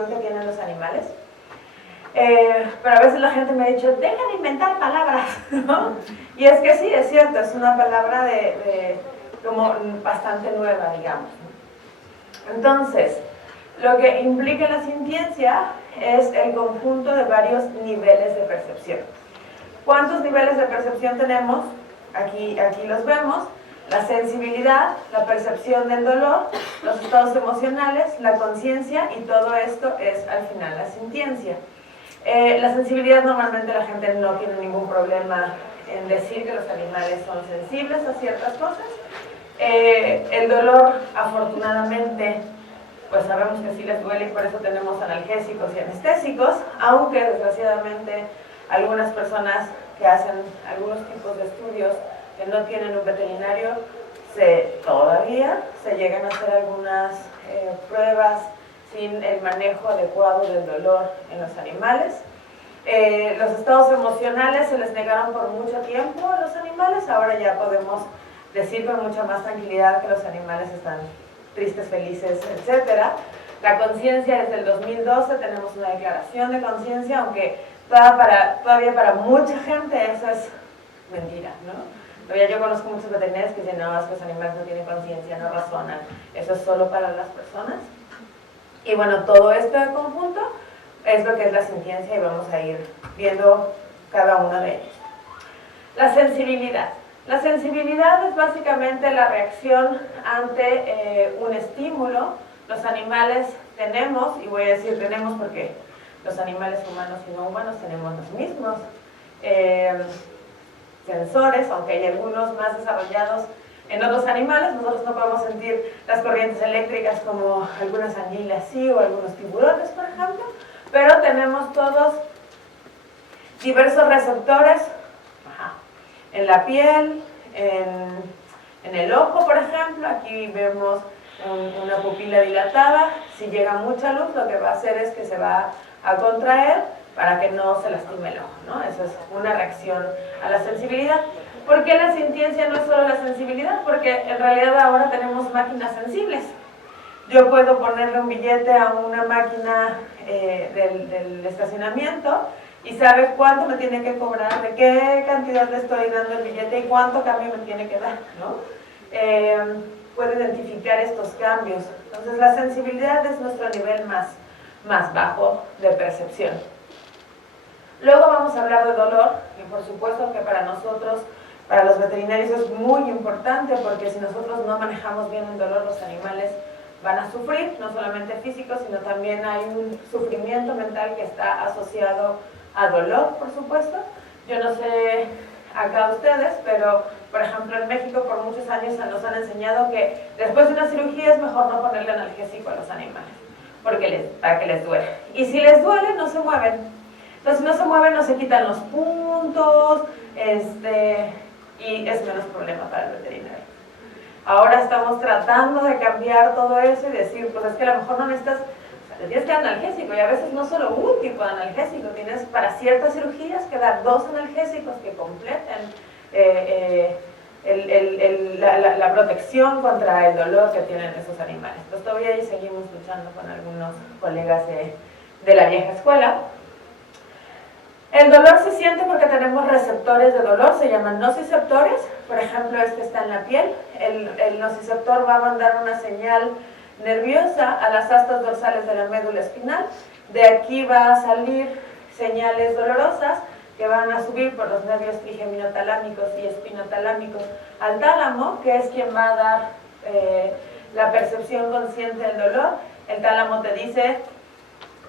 percepción que tienen los animales. Pero a veces la gente me ha dicho, deja de inventar palabras, ¿no? Y es que sí, es cierto, es una palabra como bastante nueva, digamos. Entonces, lo que implica la sintiencia es el conjunto de varios niveles de percepción. ¿Cuántos niveles de percepción tenemos? Aquí los vemos. La sensibilidad, la percepción del dolor, los estados emocionales, la conciencia, y todo esto es al final la sintiencia. La sensibilidad, normalmente la gente no tiene ningún problema en decir que los animales son sensibles a ciertas cosas. El dolor, afortunadamente, pues sabemos que sí les duele y por eso tenemos analgésicos y anestésicos, aunque desgraciadamente algunas personas que hacen algunos tipos de estudios que no tienen un veterinario, todavía se llegan a hacer algunas pruebas sin el manejo adecuado del dolor en los animales. Los estados emocionales se les negaron por mucho tiempo a los animales, ahora ya podemos decir con mucha más tranquilidad que los animales están tristes, felices, etc. La conciencia, desde el 2012 tenemos una declaración de conciencia, aunque todavía para mucha gente eso es mentira, ¿no? Todavía yo conozco muchos veterinarios que dicen, no, es que los animales no tienen conciencia, no razonan, eso es solo para las personas. Y bueno, todo este conjunto es lo que es la sintiencia y vamos a ir viendo cada uno de ellos. La sensibilidad. La sensibilidad es básicamente la reacción ante un estímulo. Los animales tenemos, y voy a decir tenemos porque los animales humanos y no humanos tenemos los mismos sensores, aunque hay algunos más desarrollados en otros animales. Nosotros no podemos sentir las corrientes eléctricas como algunas anguilas sí, o algunos tiburones, por ejemplo, pero tenemos todos diversos receptores en la piel, en el ojo, por ejemplo. Aquí vemos una pupila dilatada. Si llega mucha luz, lo que va a hacer es que se va a contraer para que no se lastime el ojo, ¿no? Eso es una reacción a la sensibilidad. ¿Por qué la sintiencia no es solo la sensibilidad? Porque en realidad ahora tenemos máquinas sensibles. Yo puedo ponerle un billete a una máquina del estacionamiento y sabe cuánto me tiene que cobrar, de qué cantidad le estoy dando el billete y cuánto cambio me tiene que dar, ¿no? Puede identificar estos cambios. Entonces la sensibilidad es nuestro nivel más bajo de percepción. Luego vamos a hablar de dolor, y por supuesto que para nosotros, para los veterinarios es muy importante, porque si nosotros no manejamos bien el dolor, los animales van a sufrir, no solamente físico, sino también hay un sufrimiento mental que está asociado a dolor, por supuesto. Yo no sé acá ustedes, pero por ejemplo en México por muchos años nos han enseñado que después de una cirugía es mejor no ponerle analgésico a los animales, para que les duele. Y si les duele, no se mueven. Entonces, si no se mueven, no se quitan los puntos, y es menos problema para el veterinario. Ahora estamos tratando de cambiar todo eso y decir, pues es que a lo mejor no necesitas, tienes que dar analgésico, y a veces no solo un tipo de analgésico, tienes para ciertas cirugías que dar 2 analgésicos que completen la protección contra el dolor que tienen esos animales. Entonces todavía ahí seguimos luchando con algunos colegas de la vieja escuela. El dolor se siente porque tenemos receptores de dolor, se llaman nociceptores. Por ejemplo, este está en la piel. El nociceptor va a mandar una señal nerviosa a las astas dorsales de la médula espinal. De aquí va a salir señales dolorosas que van a subir por los nervios trigeminotalámicos y espinotalámicos al tálamo, que es quien va a dar la percepción consciente del dolor. El tálamo te dice,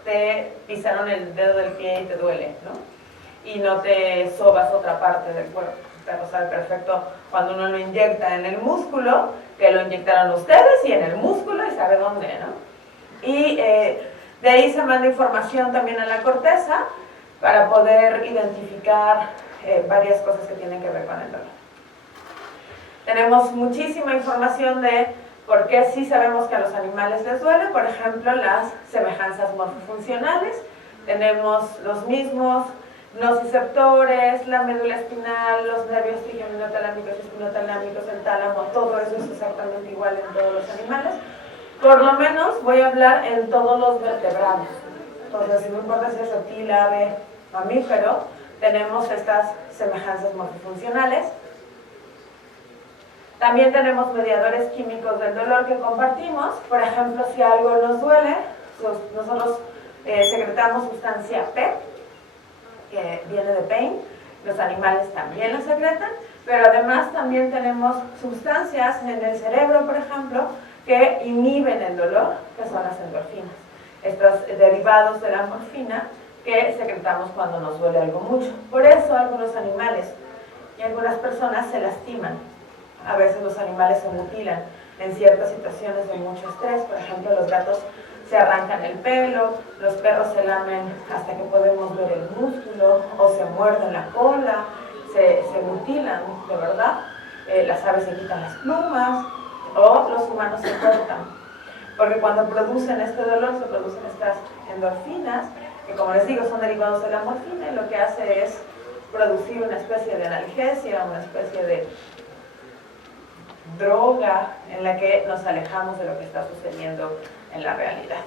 te pisaron el dedo del pie y te duele, ¿no? Y no te sobas otra parte del cuerpo. Usted lo sabe perfecto cuando uno lo inyecta en el músculo, que lo inyectaron ustedes y en el músculo y sabe dónde, ¿no? Y de ahí se manda información también a la corteza para poder identificar varias cosas que tienen que ver con el dolor. Tenemos muchísima información de por qué sí sabemos que a los animales les duele. Por ejemplo, las semejanzas morfofuncionales. Tenemos los mismos nociceptores, la médula espinal, los nervios trigeminotalámicos y espinotalámicos, el tálamo, todo eso es exactamente igual en todos los animales. Por lo menos voy a hablar en todos los vertebrados. Entonces, no importa si es reptil, ave, mamífero, tenemos estas semejanzas morfofuncionales. También tenemos mediadores químicos del dolor que compartimos. Por ejemplo, si algo nos duele, nosotros secretamos sustancia P, que viene de pain. Los animales también la secretan, pero además también tenemos sustancias en el cerebro, por ejemplo, que inhiben el dolor, que son las endorfinas. Estos derivados de la morfina que secretamos cuando nos duele algo mucho. Por eso algunos animales y algunas personas se lastiman. A veces los animales se mutilan en ciertas situaciones de mucho estrés. Por ejemplo, los gatos se arrancan el pelo, los perros se lamen hasta que podemos ver el músculo, o se muerden la cola, se mutilan, de verdad. Las aves se quitan las plumas, o los humanos se cortan. Porque cuando producen este dolor, se producen estas endorfinas, que como les digo, son derivados de la morfina, y lo que hace es producir una especie de analgesia, una especie de droga en la que nos alejamos de lo que está sucediendo en la realidad.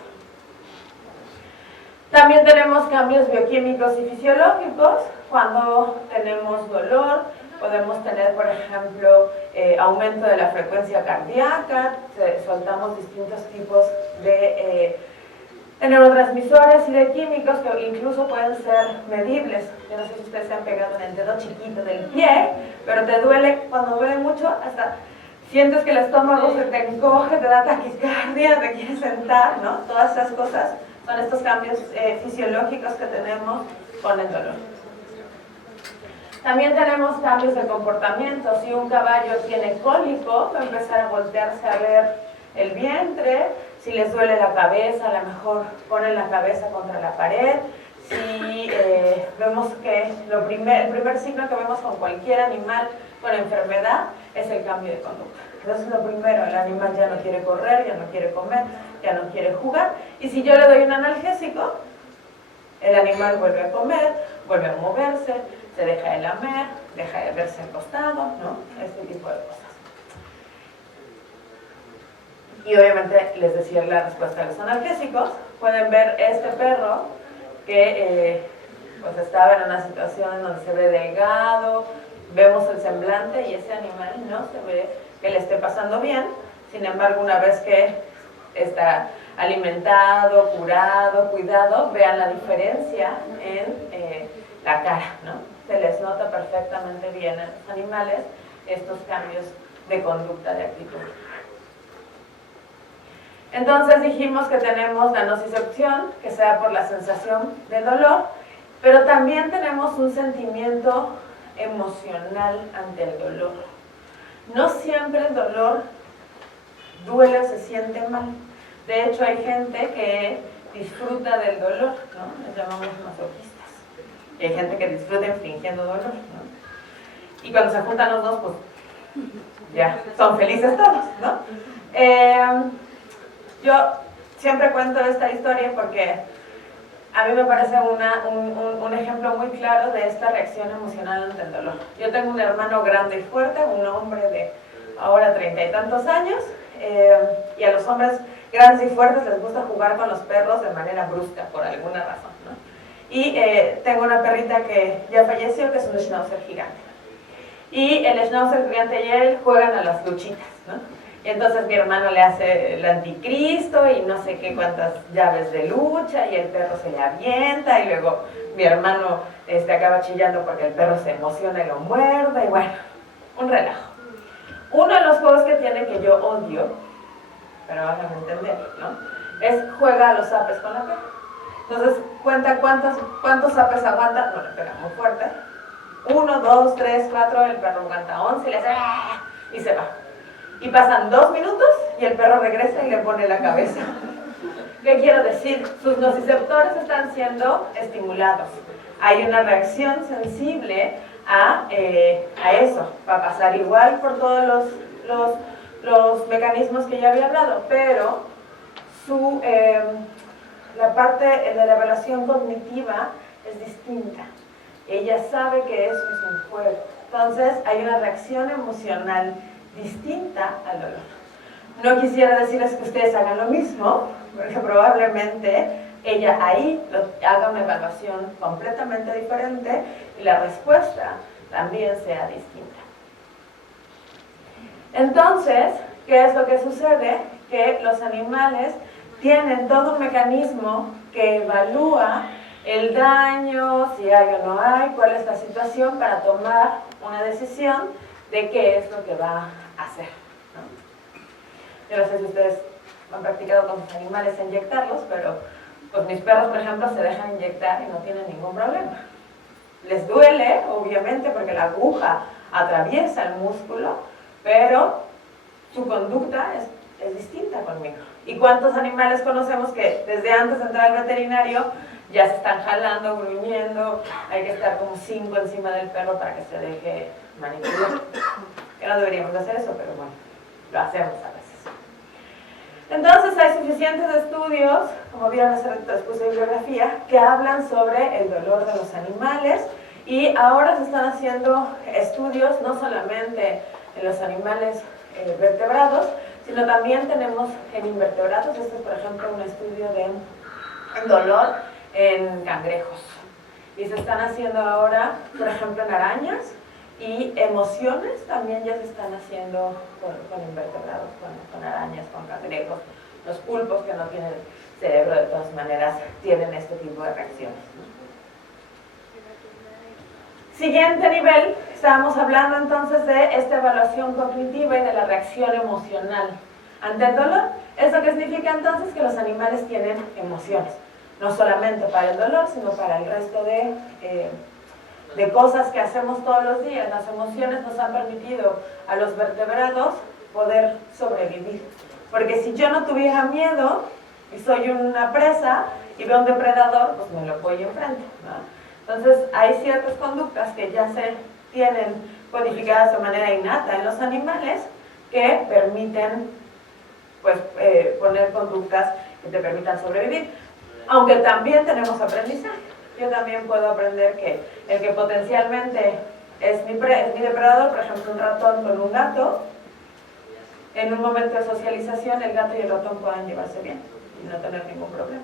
También tenemos cambios bioquímicos y fisiológicos. Cuando tenemos dolor, podemos tener, por ejemplo, aumento de la frecuencia cardíaca, soltamos distintos tipos de neurotransmisores y de químicos que incluso pueden ser medibles. Yo no sé si ustedes se han pegado en el dedo chiquito del pie, pero te duele, cuando duele mucho, hasta sientes que el estómago se te encoge, te da taquicardia, te quieres sentar, ¿no? Todas esas cosas son estos cambios fisiológicos que tenemos con el dolor. También tenemos cambios de comportamiento. Si un caballo tiene cólico, va a empezar a voltearse a ver el vientre. Si les duele la cabeza, a lo mejor ponen la cabeza contra la pared. Si vemos que el primer signo que vemos con cualquier animal con enfermedad es el cambio de conducta. Entonces lo primero, el animal ya no quiere correr, ya no quiere comer, ya no quiere jugar. Y si yo le doy un analgésico, el animal vuelve a comer, vuelve a moverse, se deja de lamer, deja de verse acostado, ¿no? Este tipo de cosas. Y obviamente les decía la respuesta a los analgésicos. Pueden ver este perro que pues estaba en una situación en donde se ve delgado, vemos el semblante y ese animal no se ve que le esté pasando bien. Sin embargo, una vez que está alimentado, curado, cuidado, vean la diferencia en la cara, ¿no? Se les nota perfectamente bien en los animales estos cambios de conducta, de actitud. Entonces dijimos que tenemos la nocicepción, que sea por la sensación de dolor, pero también tenemos un sentimiento emocional ante el dolor. No siempre el dolor duele o se siente mal. De hecho, hay gente que disfruta del dolor, ¿no? Les llamamos masoquistas. Y hay gente que disfruta infligiendo dolor, ¿no? Y cuando se juntan los dos, pues ya son felices todos, ¿no? Yo siempre cuento esta historia porque a mí me parece un ejemplo muy claro de esta reacción emocional ante el dolor. Yo tengo un hermano grande y fuerte, un hombre de ahora 30 y tantos años, y a los hombres grandes y fuertes les gusta jugar con los perros de manera brusca, por alguna razón, ¿no? Y tengo una perrita que ya falleció, que es un schnauzer gigante. Y el schnauzer gigante y él juegan a las luchitas, ¿no? Y entonces mi hermano le hace el anticristo y no sé qué cuántas llaves de lucha y el perro se le avienta y luego mi hermano acaba chillando porque el perro se emociona y lo muerde y bueno, un relajo. Uno de los juegos que tiene que yo odio, pero van a entender, ¿no? Es juega a los zapes con la perra. Entonces cuenta cuántos zapes aguanta, no le pega muy fuerte. 1, 2, 3, 4, el perro aguanta 11 y le hace ¡ah! Y se va. Y pasan 2 minutos y el perro regresa y le pone la cabeza. ¿Qué quiero decir? Sus nociceptores están siendo estimulados. Hay una reacción sensible a eso. Va a pasar igual por todos los mecanismos que ya había hablado, pero la parte de la relación cognitiva es distinta. Ella sabe que eso es un juego. Entonces hay una reacción emocional distinta al dolor. No quisiera decirles que ustedes hagan lo mismo, porque probablemente ella ahí haga una evaluación completamente diferente y la respuesta también sea distinta. Entonces, ¿qué es lo que sucede? Que los animales tienen todo un mecanismo que evalúa el daño, si hay o no hay, cuál es la situación para tomar una decisión de qué es lo que va a hacer, ¿no? Yo no sé si ustedes han practicado con sus animales a inyectarlos, pero pues mis perros, por ejemplo, se dejan inyectar y no tienen ningún problema. Les duele, obviamente, porque la aguja atraviesa el músculo, pero su conducta es distinta conmigo. ¿Y cuántos animales conocemos que desde antes de entrar al veterinario ya se están jalando, gruñendo? Hay que estar como 5 encima del perro para que se deje manipular. Que no deberíamos hacer eso, pero bueno, lo hacemos a veces. Entonces hay suficientes estudios, como vieron hace rato después de bibliografía, que hablan sobre el dolor de los animales, y ahora se están haciendo estudios no solamente en los animales vertebrados, sino también tenemos en invertebrados. Este es, por ejemplo, un estudio de dolor en cangrejos. Y se están haciendo ahora, por ejemplo, en arañas, y emociones también ya se están haciendo con invertebrados, con arañas, con cangrejos. Los pulpos, que no tienen cerebro, de todas maneras, tienen este tipo de reacciones. Siguiente nivel, estábamos hablando entonces de esta evaluación cognitiva y de la reacción emocional ante el dolor. ¿Eso qué significa entonces? Que los animales tienen emociones, no solamente para el dolor, sino para el resto de cosas que hacemos todos los días. Las emociones nos han permitido a los vertebrados poder sobrevivir. Porque si yo no tuviera miedo y soy una presa y veo un depredador, pues me lo voy enfrente, ¿no? Entonces hay ciertas conductas que ya se tienen codificadas de manera innata en los animales que permiten pues, poner conductas que te permitan sobrevivir. Aunque también tenemos aprendizaje. Yo también puedo aprender que el que potencialmente es mi depredador, por ejemplo un ratón con un gato, en un momento de socialización el gato y el ratón puedan llevarse bien y no tener ningún problema.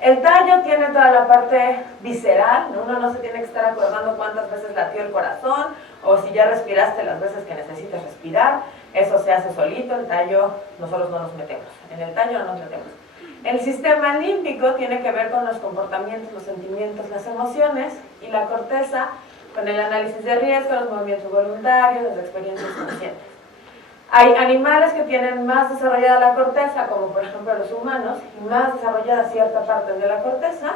El tallo tiene toda la parte visceral, ¿no? Uno no se tiene que estar acordando cuántas veces latió el corazón o si ya respiraste las veces que necesitas respirar. Eso se hace solito. El tallo, nosotros no nos metemos. En el tallo no nos metemos. El sistema límbico tiene que ver con los comportamientos, los sentimientos, las emociones, y la corteza con el análisis de riesgo, los movimientos voluntarios, las experiencias conscientes. Hay animales que tienen más desarrollada la corteza, como por ejemplo los humanos, y más desarrollada cierta parte de la corteza,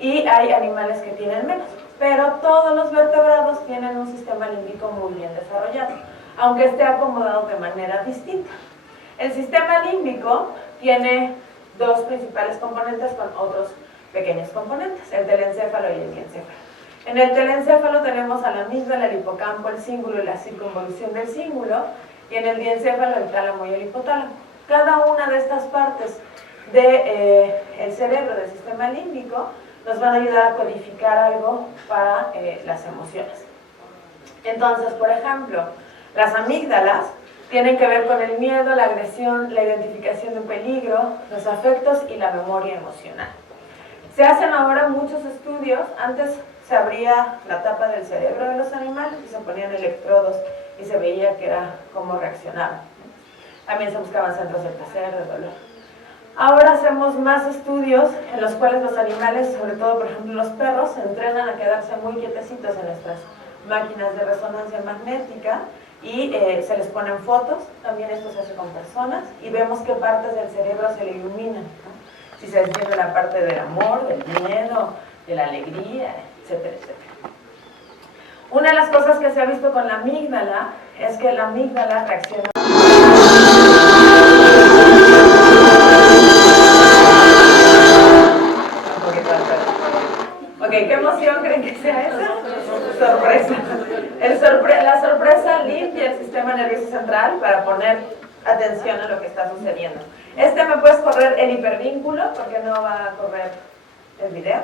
y hay animales que tienen menos. Pero todos los vertebrados tienen un sistema límbico muy bien desarrollado, aunque esté acomodado de manera distinta. El sistema límbico tiene dos principales componentes con otros pequeños componentes, el telencéfalo y el diencéfalo. En el telencéfalo tenemos a la amígdala, el hipocampo, el cíngulo y la circunvolución del cíngulo, y en el diencéfalo el tálamo y el hipotálamo. Cada una de estas partes del cerebro, del sistema límbico, nos van a ayudar a codificar algo para las emociones. Entonces, por ejemplo, las amígdalas tienen que ver con el miedo, la agresión, la identificación de un peligro, los afectos y la memoria emocional. Se hacen ahora muchos estudios. Antes se abría la tapa del cerebro de los animales y se ponían electrodos y se veía que era cómo reaccionaban. También se buscaban centros de placer, de dolor. Ahora hacemos más estudios en los cuales los animales, sobre todo por ejemplo los perros, se entrenan a quedarse muy quietecitos en nuestras máquinas de resonancia magnética y se les ponen fotos. También esto se hace con personas y vemos qué partes del cerebro se le iluminan, ¿no? Si se despierta la parte del amor, del miedo, de la alegría, etcétera, etcétera. Una de las cosas que se ha visto con la amígdala es que la amígdala reacciona. Ok, ¿qué emoción creen que sea esa? Sorpresa. La sorpresa limpia el sistema nervioso central para poner atención a lo que está sucediendo. Me puedes correr el hipervínculo porque no va a correr el video.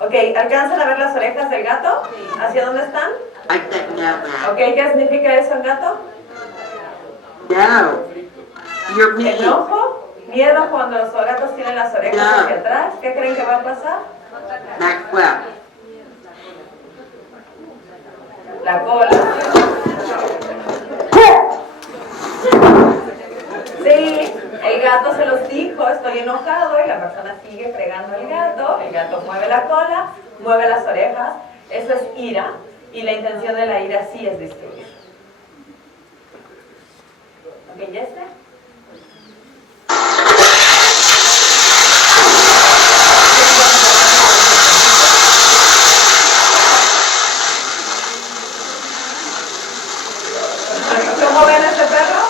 Ok, ¿alcanzan a ver las orejas del gato? ¿Hacia dónde están? Ok, ¿qué significa eso en gato? Enojo, miedo cuando los gatos tienen las orejas hacia atrás. ¿Qué creen que va a pasar? La cola. Sí, el gato se los dijo, estoy enojado, y la persona sigue fregando al gato. El gato mueve la cola, mueve las orejas. Eso es ira, y la intención de la ira sí es destruir. ¿Ok, ya está? ¿Cómo ven a este perro?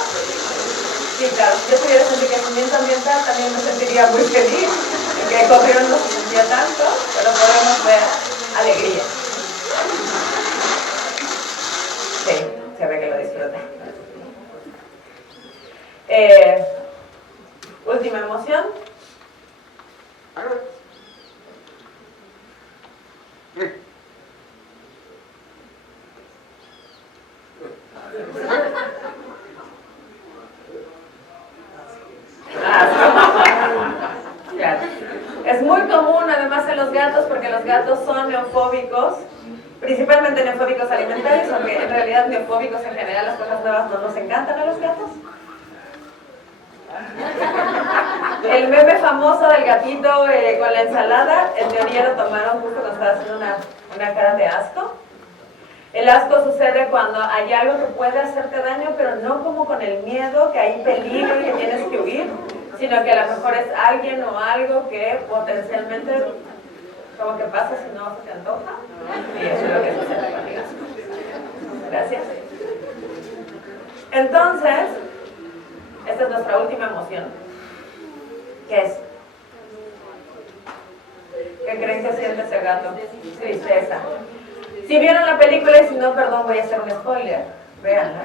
Sí, claro, si yo tuviera enriquecimiento ambiental también me sentiría muy feliz, que el corrión no se sentía tanto, pero podemos ver alegría. Sí, se ve que lo disfruta. Última emoción. Es muy común además en los gatos, porque los gatos son neofóbicos, principalmente neofóbicos alimentarios, aunque en realidad neofóbicos en general, las cosas nuevas no nos encantan a los gatos. El meme famoso del gatito con la ensalada, en teoría lo tomaron justo cuando estaba haciendo una cara de asco. El asco sucede cuando hay algo que puede hacerte daño, pero no como con el miedo, que hay peligro y que tienes que huir, sino que a lo mejor es alguien o algo que potencialmente, como que pasa si no se te antoja, y eso es lo que sucede con el asco. Gracias. Entonces, esta es nuestra última emoción. ¿Qué es? ¿Qué creen que siente ese gato? Tristeza. Si vieron la película, y si no, perdón, voy a hacer un spoiler, véanla.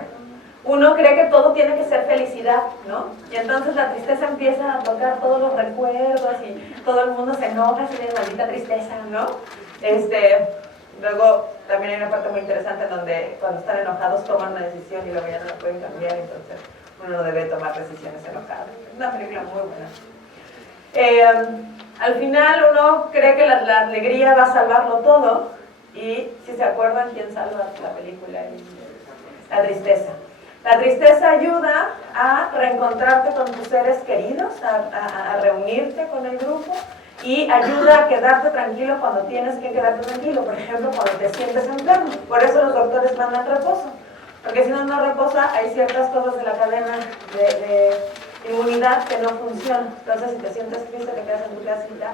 Uno cree que todo tiene que ser felicidad, ¿no? Y entonces la tristeza empieza a tocar todos los recuerdos y todo el mundo se enoja, así de maldita tristeza, ¿no? Luego también hay una parte muy interesante donde cuando están enojados toman una decisión y luego ya no la pueden cambiar, entonces uno no debe tomar decisiones enojadas. Es una película muy buena. Al final uno cree que la alegría va a salvarlo todo, y si se acuerdan, ¿quién salva la película? La tristeza. La tristeza ayuda a reencontrarte con tus seres queridos, a reunirte con el grupo, y ayuda a quedarte tranquilo cuando tienes que quedarte tranquilo. Por ejemplo, cuando te sientes enfermo. Por eso los doctores mandan reposo, porque si no, no reposa, hay ciertas cosas de la cadena de inmunidad que no funcionan. Entonces, si te sientes triste, te quedas en tu casita,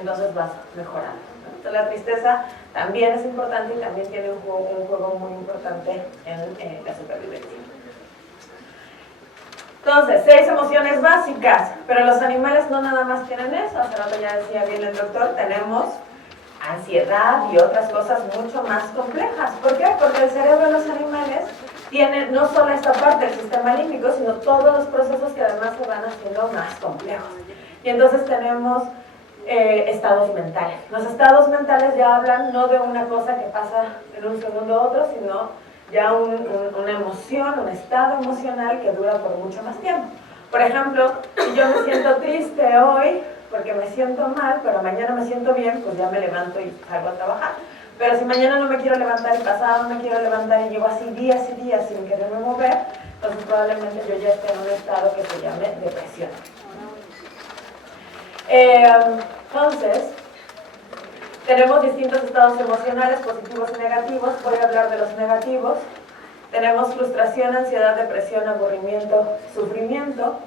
entonces vas mejorando. Entonces, la tristeza también es importante y también tiene un juego muy importante en la supervivencia. Entonces, 6 emociones básicas, pero los animales no nada más tienen eso. Hace rato ya decía bien el doctor, tenemos ansiedad y otras cosas mucho más complejas. ¿Por qué? Porque el cerebro de los animales tiene no solo esta parte del sistema límbico, sino todos los procesos que además se van haciendo más complejos. Y entonces tenemos estados mentales. Los estados mentales ya hablan no de una cosa que pasa en un segundo u otro, sino ya una emoción, un estado emocional que dura por mucho más tiempo. Por ejemplo, si yo me siento triste hoy porque me siento mal, pero mañana me siento bien, pues ya me levanto y salgo a trabajar. Pero si mañana no me quiero levantar y pasado no me quiero levantar y llevo así días y días sin quererme mover, entonces probablemente yo ya esté en un estado que se llame depresión. Entonces, tenemos distintos estados emocionales, positivos y negativos. Voy a hablar de los negativos. Tenemos frustración, ansiedad, depresión, aburrimiento, sufrimiento.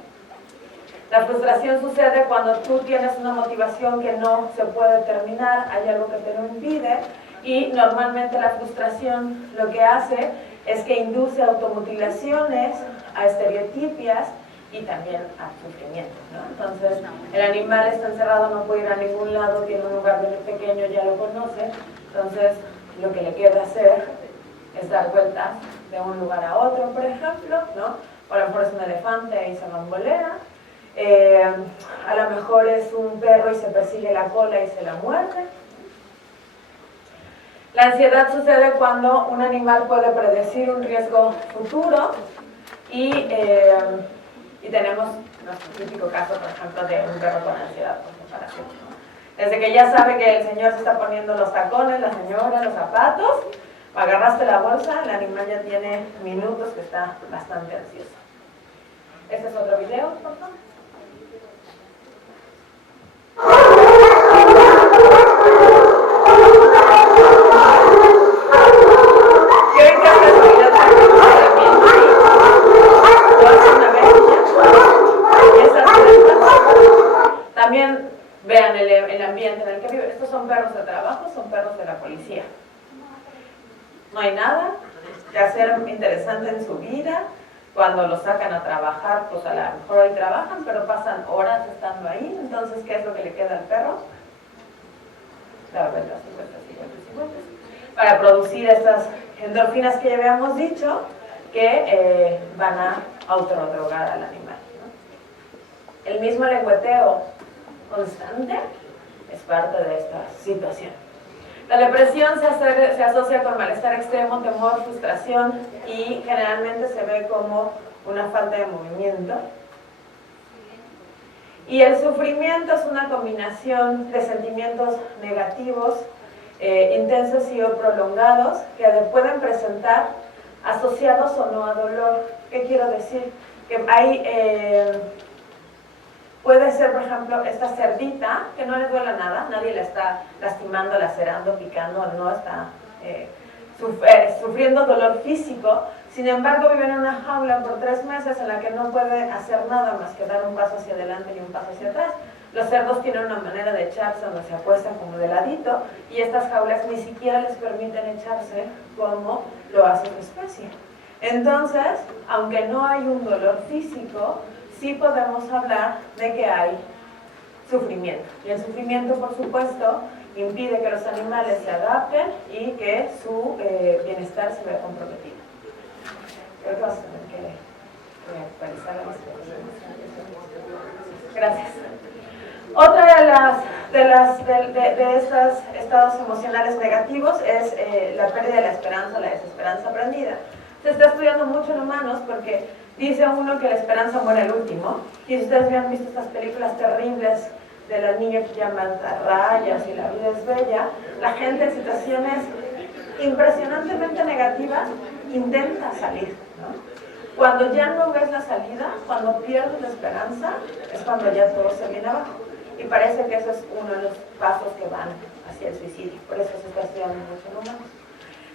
La frustración sucede cuando tú tienes una motivación que no se puede terminar, hay algo que te lo impide, y normalmente la frustración lo que hace es que induce a automutilaciones, a estereotipias y también a sufrimiento, ¿no? Entonces, el animal está encerrado, no puede ir a ningún lado, tiene un lugar bien pequeño, ya lo conoce, entonces lo que le queda hacer es dar vueltas de un lugar a otro, por ejemplo, ¿no? O a lo mejor es un elefante y se bambolea, a lo mejor es un perro y se persigue la cola y se la muerde, La ansiedad sucede cuando un animal puede predecir un riesgo futuro y tenemos nuestro típico caso, por ejemplo, de un perro con ansiedad por separación. Desde que ya sabe que el señor se está poniendo los tacones, la señora, los zapatos, agarraste la bolsa, el animal ya tiene minutos que está bastante ansioso. Este es otro video, por favor. ¿Quieren que esta actividad también lo hace una vez y ya? También vean el ambiente en el que viven. Estos son perros de trabajo, son perros de la policía. No hay nada que hacer interesante en su vida. Cuando los sacan a trabajar, pues a lo mejor ahí trabajan, pero pasan horas estando ahí. Entonces, ¿qué es lo que le queda al perro? La verdad, 50. Para producir estas endorfinas que ya habíamos dicho, que van a autodrogar al animal, ¿no? El mismo lengüeteo constante es parte de esta situación. La depresión se asocia con malestar extremo, temor, frustración y generalmente se ve como una falta de movimiento. Y el sufrimiento es una combinación de sentimientos negativos, intensos y o prolongados, que pueden presentar asociados o no a dolor. ¿Qué quiero decir? Que hay... puede ser, por ejemplo, esta cerdita, que no le duele nada, nadie la está lastimando, lacerando, picando, no está sufriendo dolor físico. Sin embargo, vive en una jaula por 3 meses en la que no puede hacer nada más que dar un paso hacia adelante y un paso hacia atrás. Los cerdos tienen una manera de echarse donde se acuestan como de ladito y estas jaulas ni siquiera les permiten echarse como lo hace su especie. Entonces, aunque no hay un dolor físico, sí podemos hablar de que hay sufrimiento. Y el sufrimiento, por supuesto, impide que los animales se adapten y que su bienestar se vea comprometido. Creo que vas a tener que actualizar la lista. Gracias. Otra de estos estados emocionales negativos es la pérdida de la esperanza, la desesperanza aprendida. Se está estudiando mucho en humanos porque dice uno que la esperanza muere al último. Y si ustedes han visto estas películas terribles de la niña que llaman Rayas y La vida es bella, la gente en situaciones impresionantemente negativas intenta salir, ¿no? Cuando ya no ves la salida, cuando pierdes la esperanza, es cuando ya todo se viene abajo. Y parece que eso es uno de los pasos que van hacia el suicidio. Por eso se está estudiando mucho en humanos.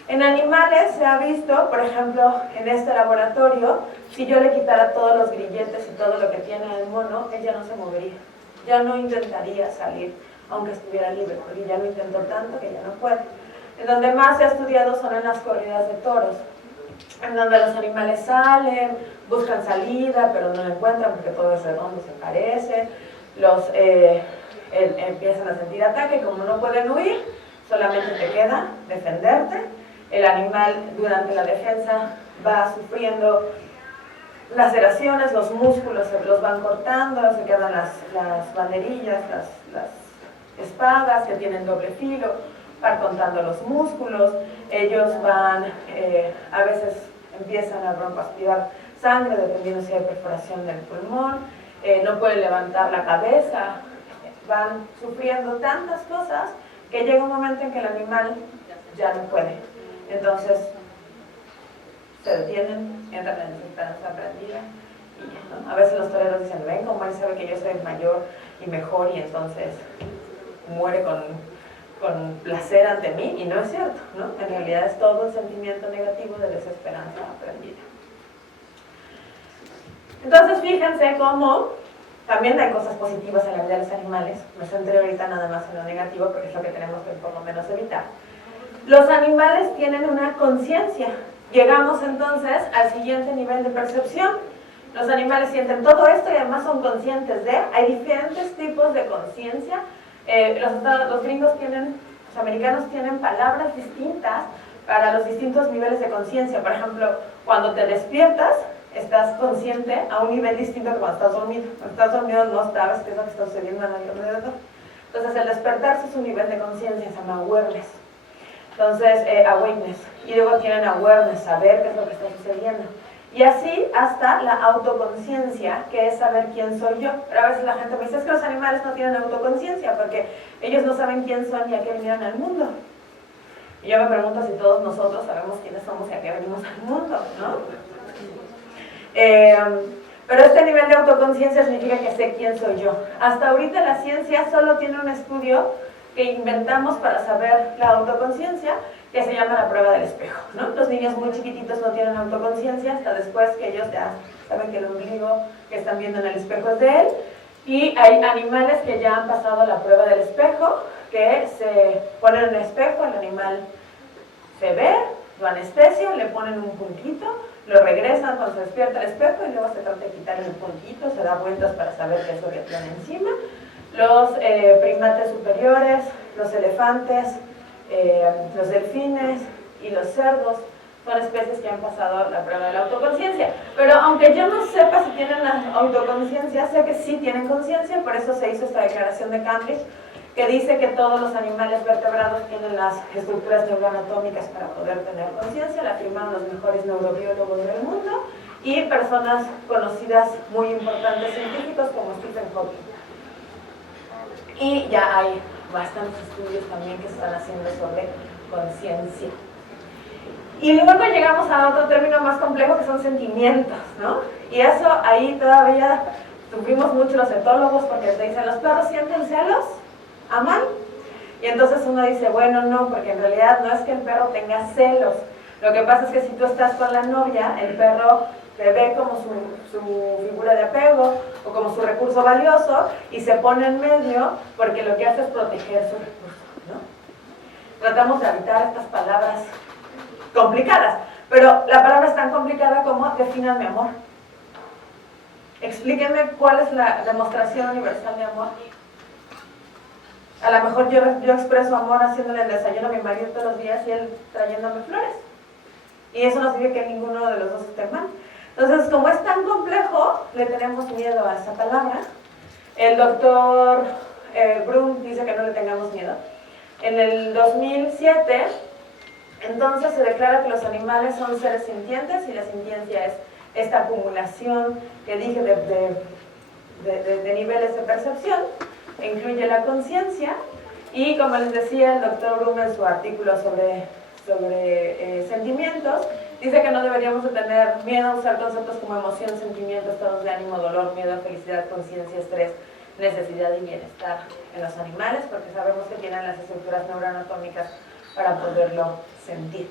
En animales se ha visto, por ejemplo, en este laboratorio, si yo le quitara todos los grilletes y todo lo que tiene el mono, él ya no se movería. Ya no intentaría salir, aunque estuviera libre, porque ya lo intentó tanto que ya no puede. En donde más se ha estudiado son en las corridas de toros, en donde los animales salen, buscan salida, pero no la encuentran porque todo es redondo, se parece. Empiezan a sentir ataque, como no pueden huir, solamente te queda defenderte. El animal durante la defensa va sufriendo laceraciones, los músculos se los van cortando, se quedan las banderillas, las espadas que tienen doble filo, van cortando los músculos, ellos van, a veces empiezan a broncoaspirar sangre dependiendo si hay perforación del pulmón, no pueden levantar la cabeza, van sufriendo tantas cosas que llega un momento en que el animal ya no puede. Entonces se detienen, entran en desesperanza aprendida y ya, ¿no? A veces los toreros dicen, ven, como él sabe que yo soy mayor y mejor y entonces muere con placer ante mí, y no es cierto, ¿no? En realidad es todo un sentimiento negativo de desesperanza aprendida. Entonces fíjense cómo también hay cosas positivas en la vida de los animales. Me centré ahorita nada más en lo negativo porque es lo que tenemos que por lo menos evitar. Los animales tienen una conciencia. Llegamos entonces al siguiente nivel de percepción. Los animales sienten todo esto y además son conscientes de... Hay diferentes tipos de conciencia. Los gringos tienen, los americanos tienen palabras distintas para los distintos niveles de conciencia. Por ejemplo, cuando te despiertas, estás consciente a un nivel distinto que cuando estás dormido. Cuando estás dormido no sabes qué es lo que está sucediendo a tu alrededor. Entonces el despertarse es un nivel de conciencia, se llama awareness. Entonces, awareness. Y luego tienen awareness, saber qué es lo que está sucediendo. Y así hasta la autoconciencia, que es saber quién soy yo. Pero a veces la gente me dice, es que los animales no tienen autoconciencia porque ellos no saben quién son y a qué vinieron al mundo. Y yo me pregunto si todos nosotros sabemos quiénes somos y a qué venimos al mundo, ¿no? Pero este nivel de autoconciencia significa que sé quién soy yo. Hasta ahorita la ciencia solo tiene un estudio que inventamos para saber la autoconciencia, que se llama la prueba del espejo, ¿no? Los niños muy chiquititos no tienen autoconciencia hasta después que ellos ya saben que el ombligo que están viendo en el espejo es de él. Y hay animales que ya han pasado la prueba del espejo, que se ponen en un espejo, el animal se ve, lo anestesian, le ponen un puntito, lo regresan cuando se despierta el espejo y luego se trata de quitarle el puntito, se da vueltas para saber qué es lo que tiene encima. Los primates superiores, los elefantes, los delfines y los cerdos son especies que han pasado la prueba de la autoconciencia. Pero aunque yo no sepa si tienen la autoconciencia, sé que sí tienen conciencia, por eso se hizo esta declaración de Cambridge, que dice que todos los animales vertebrados tienen las estructuras neuroanatómicas para poder tener conciencia. La firmaron los mejores neurobiólogos del mundo y personas conocidas muy importantes científicos como Stephen Hawking. Y ya hay bastantes estudios también que se están haciendo sobre conciencia. Y luego llegamos a otro término más complejo que son sentimientos, ¿no? Y eso ahí todavía sufrimos mucho los etólogos porque te dicen, ¿los perros sienten celos? ¿Aman? Y entonces uno dice, bueno, no, porque en realidad no es que el perro tenga celos. Lo que pasa es que si tú estás con la novia, el perro te ve como su figura de apego o como su recurso valioso y se pone en medio porque lo que hace es proteger su recurso, ¿no? Tratamos de evitar estas palabras complicadas, pero la palabra es tan complicada como definan mi amor. Explíquenme cuál es la demostración universal de amor. A lo mejor yo expreso amor haciéndole el desayuno a mi marido todos los días y él trayéndome flores. Y eso no significa que ninguno de los dos esté mal. Entonces, como es tan complejo, le tenemos miedo a esa palabra. El doctor Brum dice que no le tengamos miedo. En el 2007, entonces se declara que los animales son seres sintientes y la sintiencia es esta acumulación que dije de niveles de percepción. Incluye la conciencia y, como les decía el doctor Brum en su artículo sobre sentimientos, dice que no deberíamos de tener miedo a usar conceptos como emoción, sentimiento, estados de ánimo, dolor, miedo, felicidad, conciencia, estrés, necesidad y bienestar en los animales, porque sabemos que tienen las estructuras neuroanatómicas para poderlo sentir.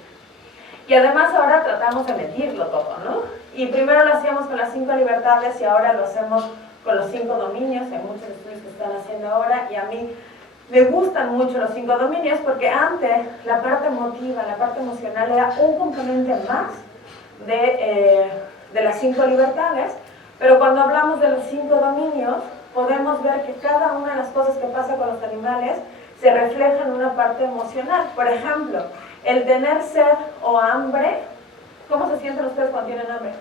Y además ahora tratamos de medirlo todo, ¿no? Y primero lo hacíamos con las 5 libertades y ahora lo hacemos con los 5 dominios. Hay muchos estudios que están haciendo ahora y a mí me gustan mucho los 5 dominios porque antes la parte emotiva, la parte emocional era un componente más de las 5 libertades, pero cuando hablamos de los 5 dominios podemos ver que cada una de las cosas que pasa con los animales se refleja en una parte emocional. Por ejemplo, el tener sed o hambre. ¿Cómo se sienten ustedes cuando tienen hambre?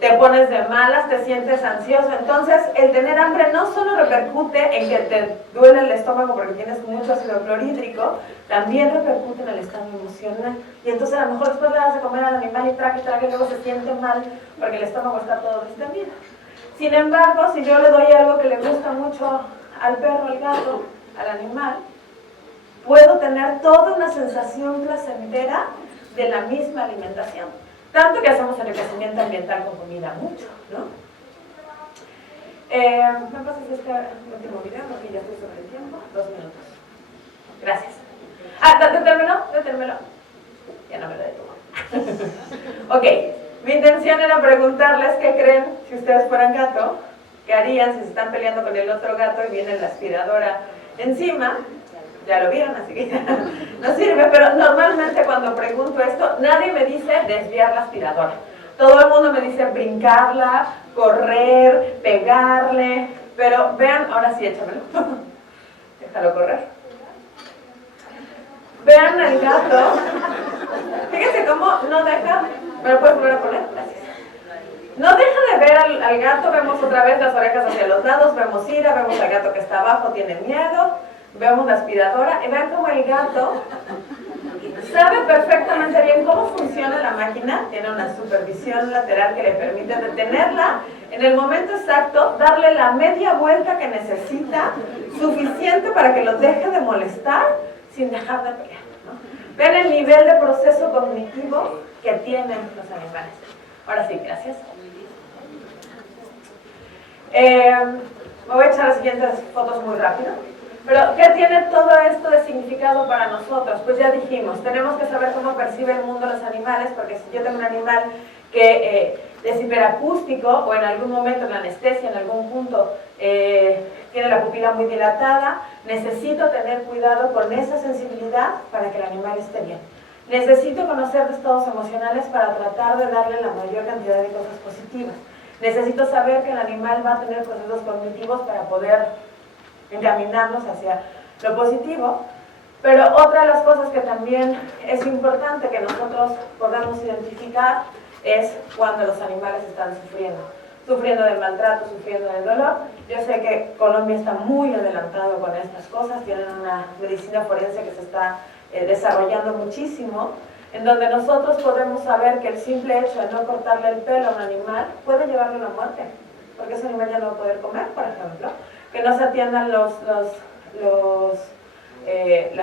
Te pones de malas, te sientes ansioso. Entonces, el tener hambre no solo repercute en que te duele el estómago porque tienes mucho ácido clorhídrico, también repercute en el estado emocional. Y entonces a lo mejor después le das de comer al animal y traga y luego se siente mal porque el estómago está todo distendido. Sin embargo, si yo le doy algo que le gusta mucho al perro, al gato, al animal, puedo tener toda una sensación placentera de la misma alimentación. Tanto que hacemos enriquecimiento ambiental con comida mucho, ¿no? ¿Me pasas este último video? Porque ya estoy sobre el tiempo. 2 minutos. Gracias. Detérmelo. Ya no me lo detuvo. Ok, mi intención era preguntarles qué creen si ustedes fueran gato, qué harían si se están peleando con el otro gato y viene la aspiradora encima. Ya lo vieron, así que ya no sirve, pero normalmente cuando pregunto esto, nadie me dice desviar la aspiradora. Todo el mundo me dice brincarla, correr, pegarle, pero vean, ahora sí, échamelo. Déjalo correr. Vean al gato. Fíjense cómo no deja, ¿me lo puedes volver a poner? Gracias. No deja de ver al gato, vemos otra vez las orejas hacia los lados, vemos ira, vemos al gato que está abajo, tiene miedo. Vemos la aspiradora y vean cómo el gato sabe perfectamente bien cómo funciona la máquina, tiene una supervisión lateral que le permite detenerla en el momento exacto, darle la media vuelta que necesita, suficiente para que lo deje de molestar sin dejar de pelear, ¿no? Vean el nivel de proceso cognitivo que tienen los animales. Ahora sí, gracias. Me voy a echar las siguientes fotos muy rápido. Pero, ¿qué tiene todo esto de significado para nosotros? Pues ya dijimos, tenemos que saber cómo percibe el mundo los animales, porque si yo tengo un animal que es hiperacústico o en algún momento en la anestesia, en algún punto tiene la pupila muy dilatada, necesito tener cuidado con esa sensibilidad para que el animal esté bien. Necesito conocer de estados emocionales para tratar de darle la mayor cantidad de cosas positivas. Necesito saber que el animal va a tener procesos cognitivos para poder encaminarnos hacia lo positivo, pero otra de las cosas que también es importante que nosotros podamos identificar es cuando los animales están sufriendo del maltrato, sufriendo del dolor. Yo sé que Colombia está muy adelantado con estas cosas, tienen una medicina forense que se está desarrollando muchísimo, en donde nosotros podemos saber que el simple hecho de no cortarle el pelo a un animal puede llevarle a la muerte, porque ese animal ya no va a poder comer, por ejemplo. Que no se atiendan las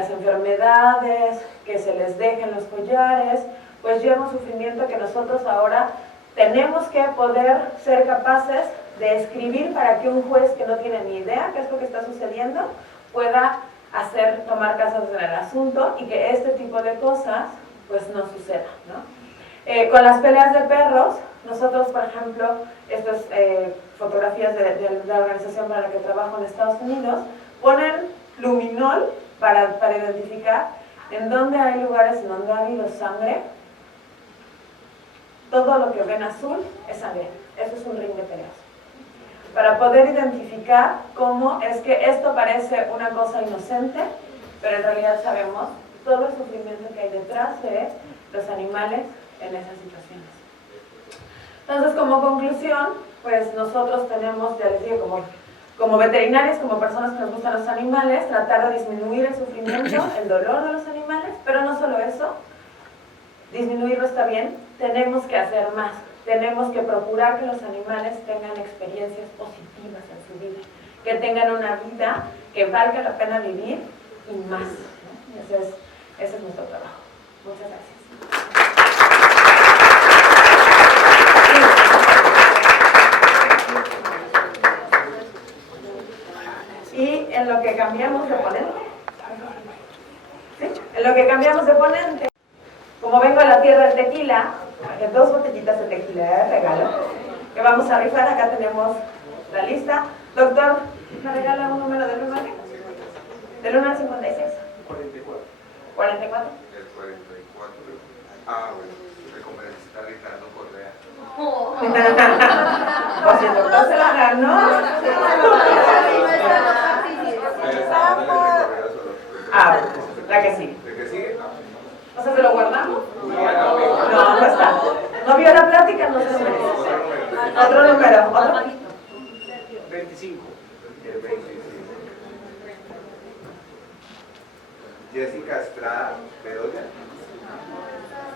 enfermedades, que se les dejen los collares, pues lleva un sufrimiento que nosotros ahora tenemos que poder ser capaces de escribir para que un juez que no tiene ni idea qué es lo que está sucediendo pueda tomar cartas en el asunto y que este tipo de cosas pues no suceda, ¿no? Con las peleas de perros, nosotros, por ejemplo, estas fotografías de la organización para la que trabajo en Estados Unidos, ponen luminol para identificar en dónde hay lugares en donde ha habido sangre. Todo lo que ven azul es sangre. Eso es un ring de peleas. Para poder identificar cómo es que esto parece una cosa inocente, pero en realidad sabemos todo el sufrimiento que hay detrás de los animales en esas situaciones. Entonces, como conclusión, pues nosotros tenemos, ya les digo, como veterinarios, como personas que nos gustan los animales, tratar de disminuir el sufrimiento, el dolor de los animales, pero no solo eso, disminuirlo está bien, tenemos que hacer más, tenemos que procurar que los animales tengan experiencias positivas en su vida, que tengan una vida que valga la pena vivir y más, ¿no? Ese es nuestro trabajo. Muchas gracias. Y en lo que cambiamos de ponente, ¿sí? En lo que cambiamos de ponente, como vengo a la tierra del tequila, hay 2 botellitas de tequila de regalo, que vamos a rifar. Acá tenemos la lista. Doctor, ¿me regala un número del 1 al 56? ¿Del 1 al 56? 44. ¿44? El 44. Ah, bueno, como se está rifando Correa. Pues el doctor se la ganó. Ah, la que sigue. ¿De qué sigue? O sea, ¿se lo guardamos? No, no está. ¿No vio la plática? No se lo merece. Otro número. ¿Otro? 25. El 25. Jessica Estrada Bedoya.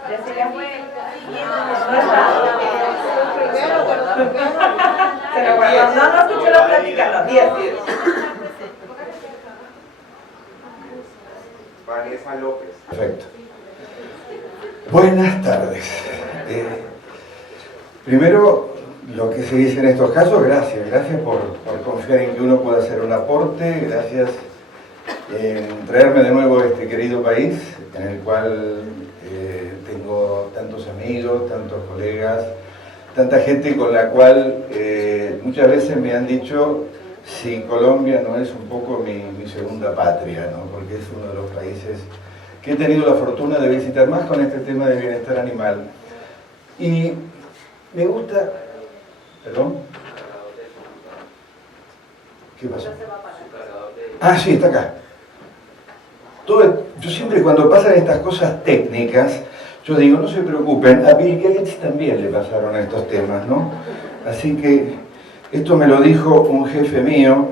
Jessica. ¿No está? Se lo guardó. No escuché la plática, no. 10. Vanessa López. Perfecto. Buenas tardes. Primero, lo que se dice en estos casos, gracias por confiar en que uno pueda hacer un aporte, gracias en traerme de nuevo a este querido país, en el cual tengo tantos amigos, tantos colegas, tanta gente con la cual muchas veces me han dicho si Colombia no es un poco mi segunda patria, ¿no? Porque es uno de los países que he tenido la fortuna de visitar más con este tema de bienestar animal. Y me gusta... ¿Perdón? ¿Qué pasó? Ah, sí, está acá. Yo siempre cuando pasan estas cosas técnicas, yo digo, no se preocupen, a Bill Gates también le pasaron estos temas, ¿no? Así que esto me lo dijo un jefe mío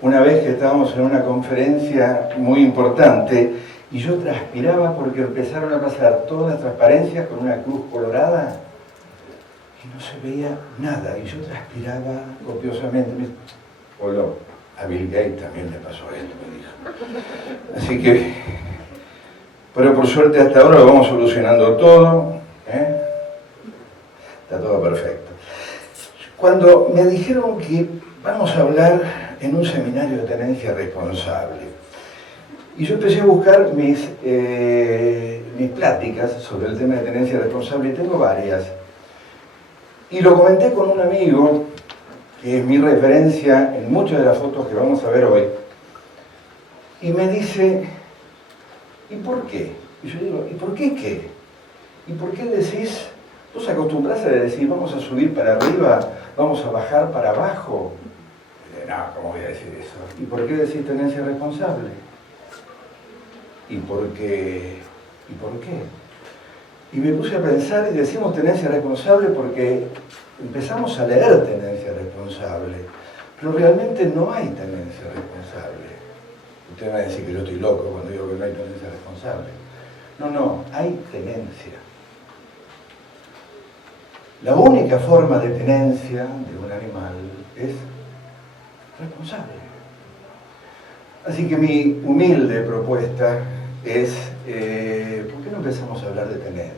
una vez que estábamos en una conferencia muy importante y yo transpiraba porque empezaron a pasar todas las transparencias con una cruz colorada y no se veía nada y yo transpiraba copiosamente. Hola, a Bill Gates también le pasó esto, me dijo. Así que, pero por suerte hasta ahora lo vamos solucionando todo, ¿eh? Está todo perfecto. Cuando me dijeron que vamos a hablar en un seminario de tenencia responsable, y yo empecé a buscar mis pláticas sobre el tema de tenencia responsable, y tengo varias. Y lo comenté con un amigo, que es mi referencia en muchas de las fotos que vamos a ver hoy, y me dice, ¿y por qué? Y yo digo, ¿y por qué qué? ¿Y por qué decís, vos acostumbrás a decir, vamos a subir para arriba, vamos a bajar para abajo? No, ¿cómo voy a decir eso? ¿Y por qué decís tenencia responsable? ¿Y por qué? ¿Y por qué? Y me puse a pensar y decimos tenencia responsable porque empezamos a leer tenencia responsable, pero realmente no hay tenencia responsable. Usted va a decir que yo estoy loco cuando digo que no hay tenencia responsable. No, hay tenencia. La única forma de tenencia de un animal es responsable. Así que mi humilde propuesta es, ¿por qué no empezamos a hablar de tenencia?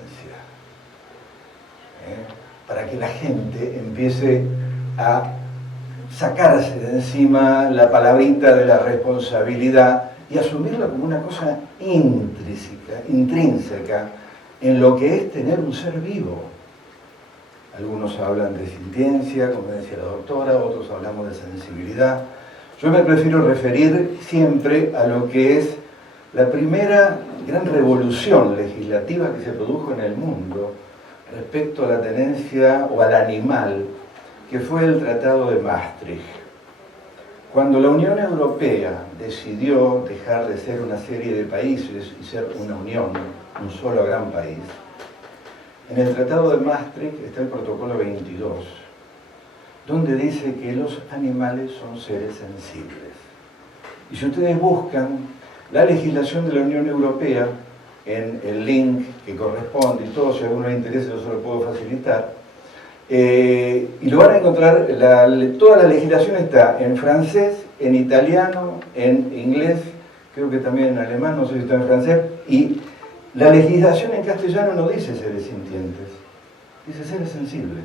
Para que la gente empiece a sacarse de encima la palabrita de la responsabilidad y asumirla como una cosa intrínseca en lo que es tener un ser vivo. Algunos hablan de sintiencia, como decía la doctora, otros hablamos de sensibilidad. Yo me prefiero referir siempre a lo que es la primera gran revolución legislativa que se produjo en el mundo respecto a la tenencia o al animal, que fue el Tratado de Maastricht. Cuando la Unión Europea decidió dejar de ser una serie de países y ser una unión, un solo gran país, en el Tratado de Maastricht está el Protocolo 22, donde dice que los animales son seres sensibles. Y si ustedes buscan la legislación de la Unión Europea en el link que corresponde y todo, si a alguno le interesa yo se lo puedo facilitar, y lo van a encontrar, toda la legislación está en francés, en italiano, en inglés, creo que también en alemán, no sé si está en francés, y la legislación en castellano no dice seres sintientes, dice seres sensibles.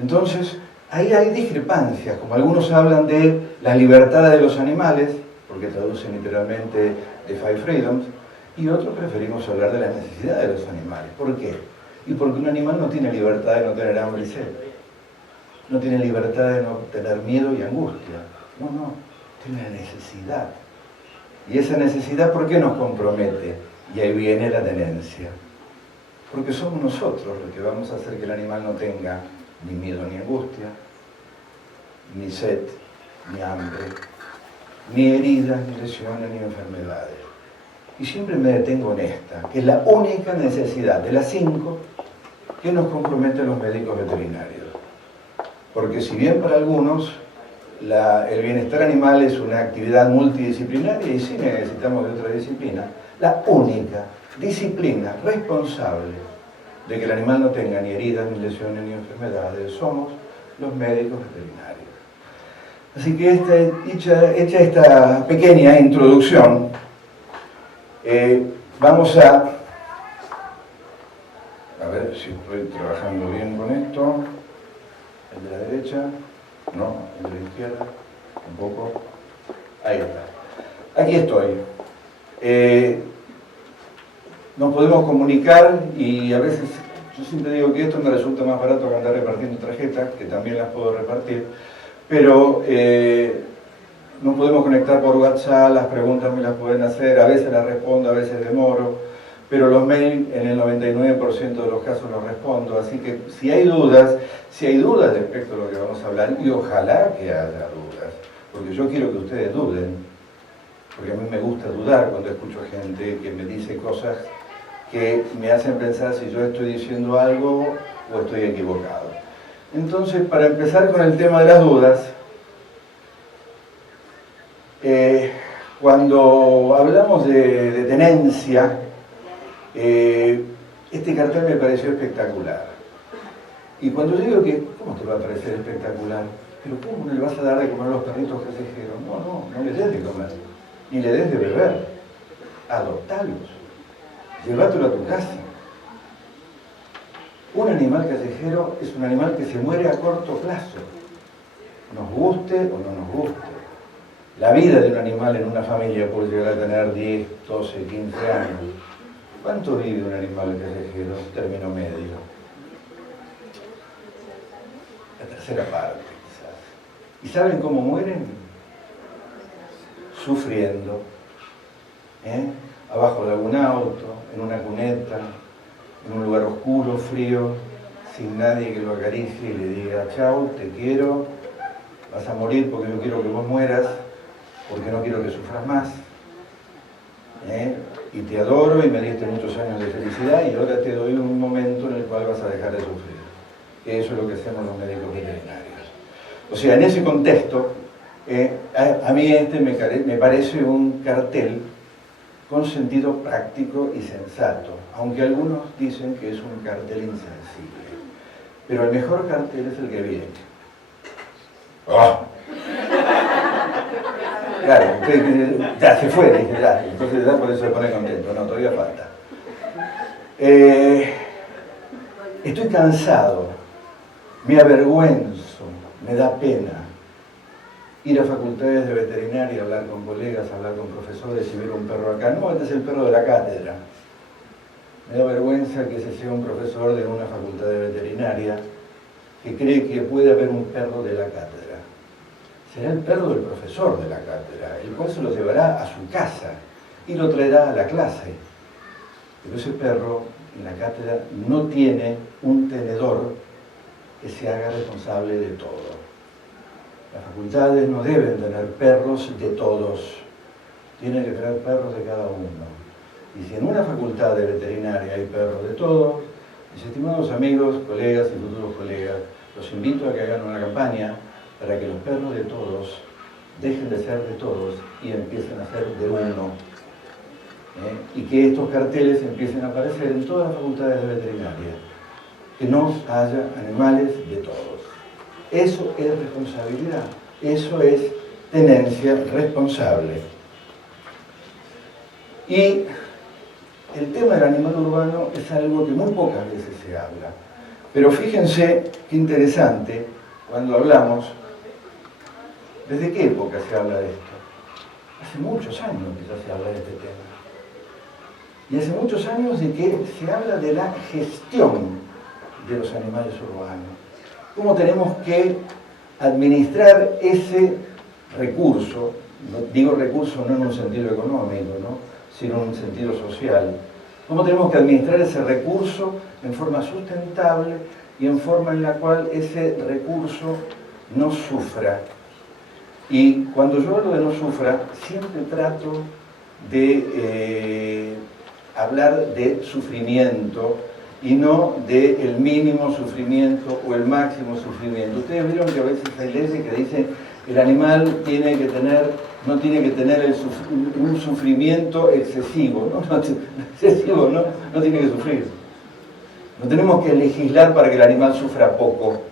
Entonces, ahí hay discrepancias, como algunos hablan de la libertad de los animales, porque traducen literalmente The Five Freedoms, y otros preferimos hablar de la necesidad de los animales. ¿Por qué? Y porque un animal no tiene libertad de no tener hambre y sed, no tiene libertad de no tener miedo y angustia, no, tiene necesidad. Y esa necesidad, ¿por qué nos compromete? Y ahí viene la tenencia. Porque somos nosotros los que vamos a hacer que el animal no tenga ni miedo ni angustia, ni sed, ni hambre, ni heridas, ni lesiones, ni enfermedades. Y siempre me detengo en esta, que es la única necesidad de las 5 que nos comprometen los médicos veterinarios. Porque si bien para algunos el bienestar animal es una actividad multidisciplinaria, y sí necesitamos de otra disciplina, la única disciplina responsable de que el animal no tenga ni heridas, ni lesiones, ni enfermedades, somos los médicos veterinarios. Así que hecha esta pequeña introducción, vamos a ver si estoy trabajando bien con esto. El de la derecha, no, el de la izquierda, tampoco. Ahí está. Aquí estoy. Nos podemos comunicar y a veces, yo siempre digo que esto me resulta más barato que andar repartiendo tarjetas, que también las puedo repartir, pero nos podemos conectar por WhatsApp, las preguntas me las pueden hacer, a veces las respondo, a veces demoro, pero los mails en el 99% de los casos los respondo, así que si hay dudas respecto a lo que vamos a hablar, y ojalá que haya dudas, porque yo quiero que ustedes duden, porque a mí me gusta dudar cuando escucho gente que me dice cosas que me hacen pensar si yo estoy diciendo algo o estoy equivocado. Entonces, para empezar con el tema de las dudas, Cuando hablamos de tenencia, este cartel me pareció espectacular. Y cuando yo digo que, ¿cómo te va a parecer espectacular? Pero ¿cómo no le vas a dar de comer a los perritos callejeros? No le des de comer, ni le des de beber. Adoptalos, llévatelo a tu casa. Un animal callejero es un animal que se muere a corto plazo, nos guste o no nos guste. La vida de un animal en una familia puede llegar a tener 10, 12, 15 años. ¿Cuánto vive un animal callejero? Término medio. La tercera parte, quizás. ¿Y saben cómo mueren? Sufriendo. Abajo de algún auto, en una cuneta, en un lugar oscuro, frío, sin nadie que lo acaricie y le diga, chao, te quiero, vas a morir porque yo quiero que vos mueras, porque no quiero que sufras más. Y te adoro y me diste muchos años de felicidad y ahora te doy un momento en el cual vas a dejar de sufrir. Eso es lo que hacemos los médicos veterinarios. O sea, en ese contexto, a mí me parece un cartel con sentido práctico y sensato, aunque algunos dicen que es un cartel insensible. Pero el mejor cartel es el que viene. ¡Oh! Claro, ya se fue, dije, ya, entonces ya por eso se pone contento, no, todavía falta. Estoy cansado, me avergüenzo, me da pena ir a facultades de veterinaria, hablar con colegas, hablar con profesores y ver un perro acá. No, este es el perro de la cátedra. Me da vergüenza que ese sea un profesor de una facultad de veterinaria que cree que puede haber un perro de la cátedra. Será el perro del profesor de la cátedra, el cual se lo llevará a su casa y lo traerá a la clase. Pero ese perro en la cátedra no tiene un tenedor que se haga responsable de todo. Las facultades no deben tener perros de todos, tienen que tener perros de cada uno. Y si en una facultad de veterinaria hay perros de todos, mis estimados amigos, colegas y futuros colegas, los invito a que hagan una campaña para que los perros de todos dejen de ser de todos y empiecen a ser de uno. Y que estos carteles empiecen a aparecer en todas las facultades de veterinaria. Que no haya animales de todos. Eso es responsabilidad, eso es tenencia responsable. Y el tema del animal urbano es algo que muy pocas veces se habla. Pero fíjense qué interesante, cuando hablamos, ¿desde qué época se habla de esto? Hace muchos años que ya se habla de este tema. Y hace muchos años de que se habla de la gestión de los animales urbanos. Cómo tenemos que administrar ese recurso, digo recurso no en un sentido económico, ¿no?, sino en un sentido social. Cómo tenemos que administrar ese recurso en forma sustentable y en forma en la cual ese recurso no sufra. Y cuando yo hablo de no sufra, siempre trato de hablar de sufrimiento, y no del mínimo sufrimiento o el máximo sufrimiento. Ustedes vieron que a veces hay leyes que dicen que el animal no tiene que tener un sufrimiento excesivo, no tiene que sufrir. No tenemos que legislar para que el animal sufra poco,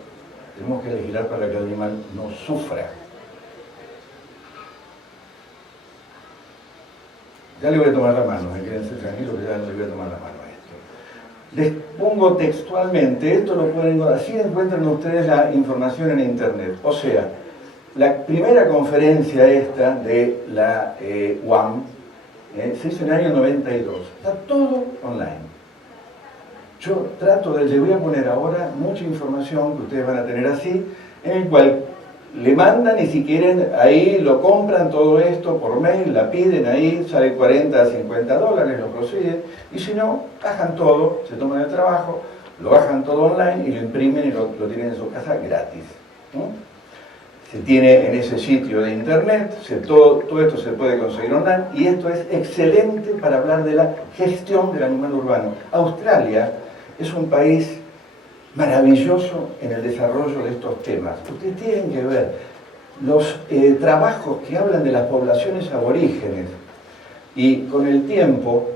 tenemos que legislar para que el animal no sufra. Ya le voy a tomar la mano, quédense tranquilos que ya le voy a tomar la mano. Les pongo textualmente, esto lo pueden, así encuentran ustedes la información en internet. O sea, la primera conferencia esta de la UAM se hizo en el año 92. Está todo online. Yo les voy a poner ahora mucha información que ustedes van a tener así, en el cual le mandan y si quieren ahí lo compran todo esto por mail, la piden ahí, sale 40 a 50 dólares, lo proceden, y si no, bajan todo, se toman el trabajo, lo bajan todo online y lo imprimen y lo tienen en su casa gratis. Se tiene en ese sitio de internet, todo esto se puede conseguir online y esto es excelente para hablar de la gestión del animal urbano. Australia es un país maravilloso en el desarrollo de estos temas. Ustedes tienen que ver los trabajos que hablan de las poblaciones aborígenes. Y con el tiempo,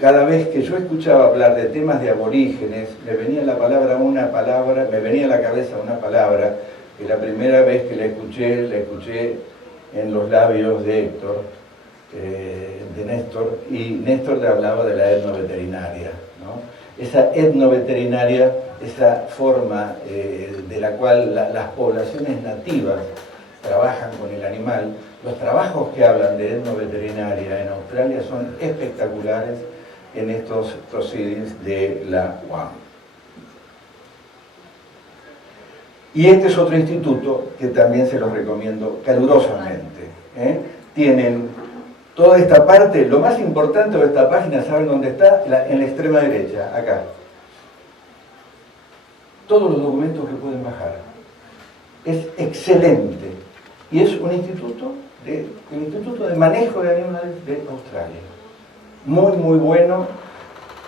cada vez que yo escuchaba hablar de temas de aborígenes, me venía a la cabeza una palabra, que la primera vez que la escuché en los labios de Héctor, de Néstor, y Néstor le hablaba de la etnoveterinaria, ¿no? Esa etnoveterinaria, esa forma de la cual las poblaciones nativas trabajan con el animal. Los trabajos que hablan de etnoveterinaria en Australia son espectaculares en estos proceedings de la UAM. Y este es otro instituto que también se los recomiendo calurosamente. Tienen toda esta parte, lo más importante de esta página, ¿saben dónde está? En la extrema derecha, acá. Todos los documentos que pueden bajar. Es excelente. Y es un instituto el Instituto de Manejo de Animales de Australia. Muy, muy bueno.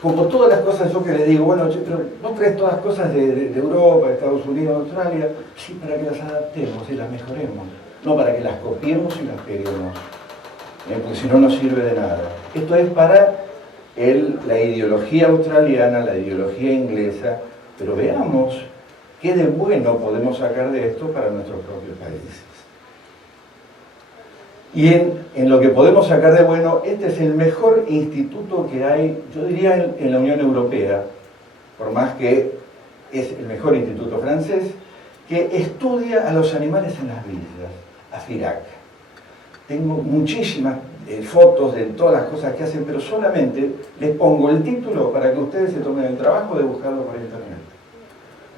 Como todas las cosas, yo que les digo, bueno, pero vos traes todas las cosas de Europa, de Estados Unidos, Australia, sí, para que las adaptemos y las mejoremos, no para que las copiemos y las peguemos, porque si no, no sirve de nada. Esto es para la ideología australiana, la ideología inglesa, pero veamos qué de bueno podemos sacar de esto para nuestros propios países. Y en lo que podemos sacar de bueno, este es el mejor instituto que hay, yo diría, en la Unión Europea, por más que es el mejor instituto francés, que estudia a los animales en las villas, AFIRAC. Tengo muchísimas fotos de todas las cosas que hacen, pero solamente les pongo el título para que ustedes se tomen el trabajo de buscarlo por internet.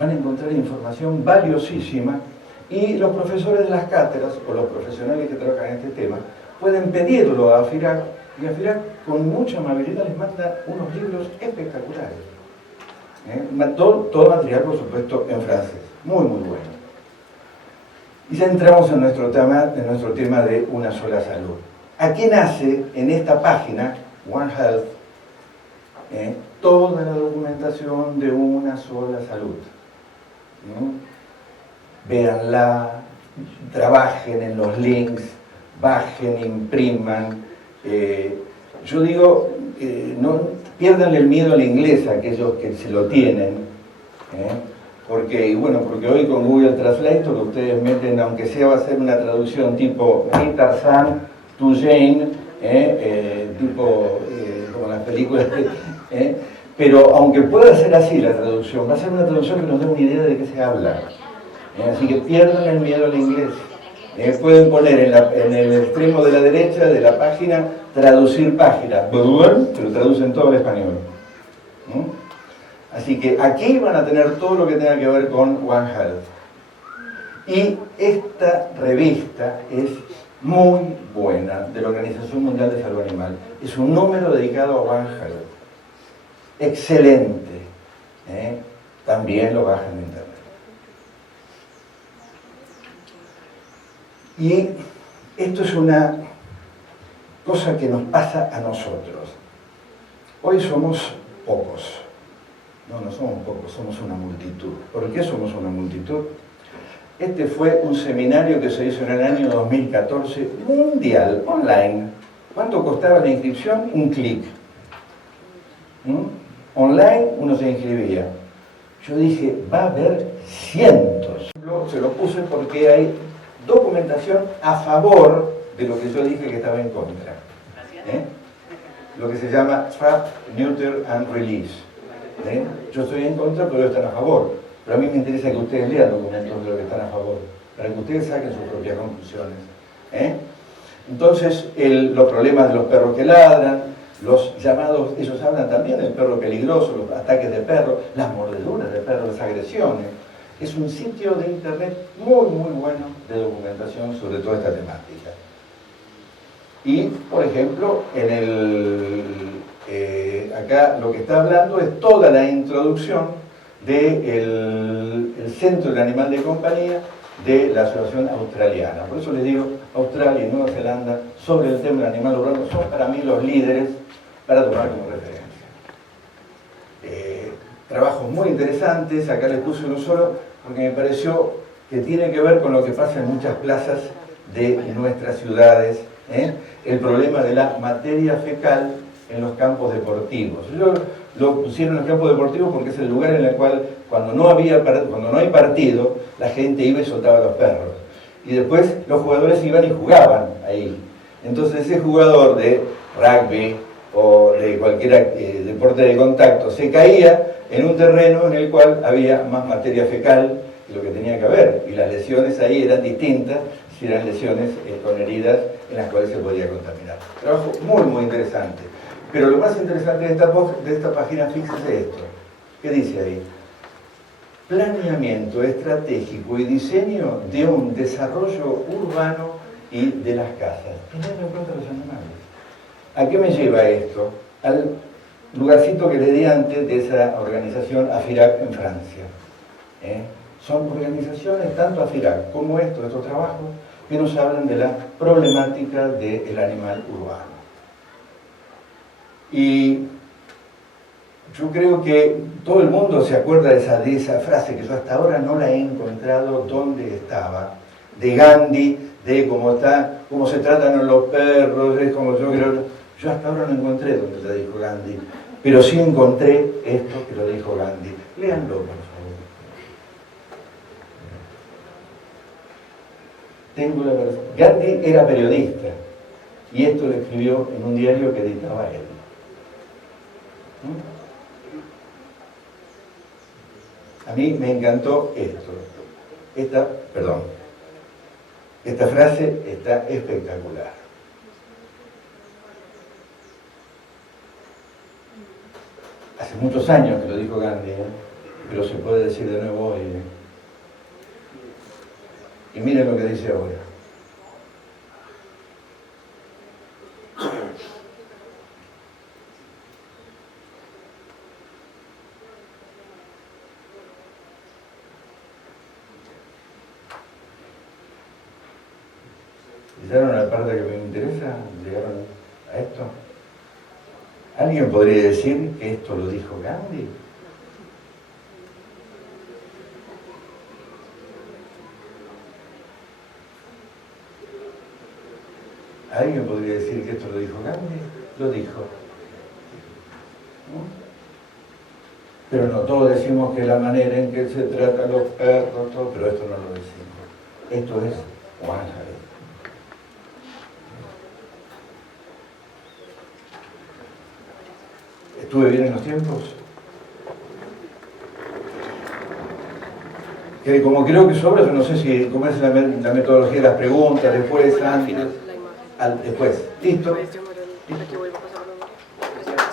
Van a encontrar información valiosísima. Y los profesores de las cátedras, o los profesionales que trabajan en este tema, pueden pedirlo a AFIRAC, y AFIRAC con mucha amabilidad les manda unos libros espectaculares. Todo material, por supuesto, en francés. Muy, muy bueno. Y ya entramos en nuestro tema de una sola salud. Aquí nace, en esta página, One Health, toda la documentación de una sola salud. Véanla, trabajen en los links, bajen, impriman. Yo digo, no pierdan el miedo al inglés a aquellos que se lo tienen, porque hoy con Google Translator ustedes meten, aunque sea va a ser una traducción tipo Me Tarzan, tu Jane, como las películas, pero aunque pueda ser así la traducción, va a ser una traducción que nos dé una idea de qué se habla. Así que pierdan el miedo al inglés. Pueden poner en el extremo de la derecha de la página, traducir página, pero traducen todo al español. Así que aquí van a tener todo lo que tenga que ver con One Health. Y esta revista es muy buena, de la Organización Mundial de Salud Animal. Es un número dedicado a One Health. Excelente. También lo bajan en internet. Y esto es una cosa que nos pasa a nosotros. Hoy somos pocos. No somos pocos, somos una multitud. ¿Por qué somos una multitud? Este fue un seminario que se hizo en el año 2014, mundial, online. ¿Cuánto costaba la inscripción? Un clic. Online uno se inscribía. Yo dije, va a haber cientos. Se lo puse porque hay documentación a favor de lo que yo dije que estaba en contra. Lo que se llama Trap, Neuter and Release. Yo estoy en contra, pero ellos están a favor. Pero a mí me interesa que ustedes lean documentos de lo que están a favor, para que ustedes saquen sus propias conclusiones. Entonces, los problemas de los perros que ladran, los llamados, ellos hablan también del perro peligroso, los ataques de perro, las mordeduras de perro, las agresiones. Es un sitio de internet muy, muy bueno de documentación sobre toda esta temática. Y, por ejemplo, acá lo que está hablando es toda la introducción del Centro del Animal de Compañía de la Asociación Australiana. Por eso les digo, Australia y Nueva Zelanda, sobre el tema del animal urbano, son para mí los líderes para tomar como referencia. Trabajos muy interesantes, acá les puse uno solo, porque me pareció que tiene que ver con lo que pasa en muchas plazas de nuestras ciudades, el problema de la materia fecal en los campos deportivos. Yo lo pusieron en los campos deportivos porque es el lugar en el cual cuando no hay partido, la gente iba y soltaba a los perros. Y después los jugadores iban y jugaban ahí. Entonces ese jugador de rugby o de cualquier deporte de contacto se caía en un terreno en el cual había más materia fecal que lo que tenía que haber. Y las lesiones ahí eran distintas, si eran lesiones con heridas en las cuales se podía contaminar. Trabajo muy, muy interesante. Pero lo más interesante de esta página, fíjese esto. ¿Qué dice ahí? Planeamiento estratégico y diseño de un desarrollo urbano y de las casas. Teniendo en cuenta los animales. ¿A qué me lleva esto? Al lugarcito que le di antes de esa organización AFIRAC en Francia. Son organizaciones, tanto AFIRAC como estos trabajos, que nos hablan de la problemática del animal urbano. Y yo creo que todo el mundo se acuerda de esa frase que yo hasta ahora no la he encontrado dónde estaba, de Gandhi, de cómo se tratan a los perros, es como yo creo. Yo hasta ahora no encontré dónde lo dijo Gandhi, pero sí encontré esto que lo dijo Gandhi. Léanlo, por favor. Gandhi era periodista y esto lo escribió en un diario que editaba él. A mí me encantó esto. Esta frase está espectacular. Hace muchos años que lo dijo Gandhi, pero se puede decir de nuevo hoy. Y miren lo que dice ahora. ¿Llegaron a la parte que me interesa? ¿Llegaron a esto? ¿Alguien podría decir que esto lo dijo Gandhi? ¿Alguien podría decir que esto lo dijo Gandhi? Lo dijo. Pero no todos decimos que la manera en que se trata a los perros, todo, pero esto no lo decimos. Esto es Juan Jared. ¿Estuve bien en los tiempos? Que como creo que sobra, yo no sé si cómo es la metodología de las preguntas, después, antes, después. ¿Listo?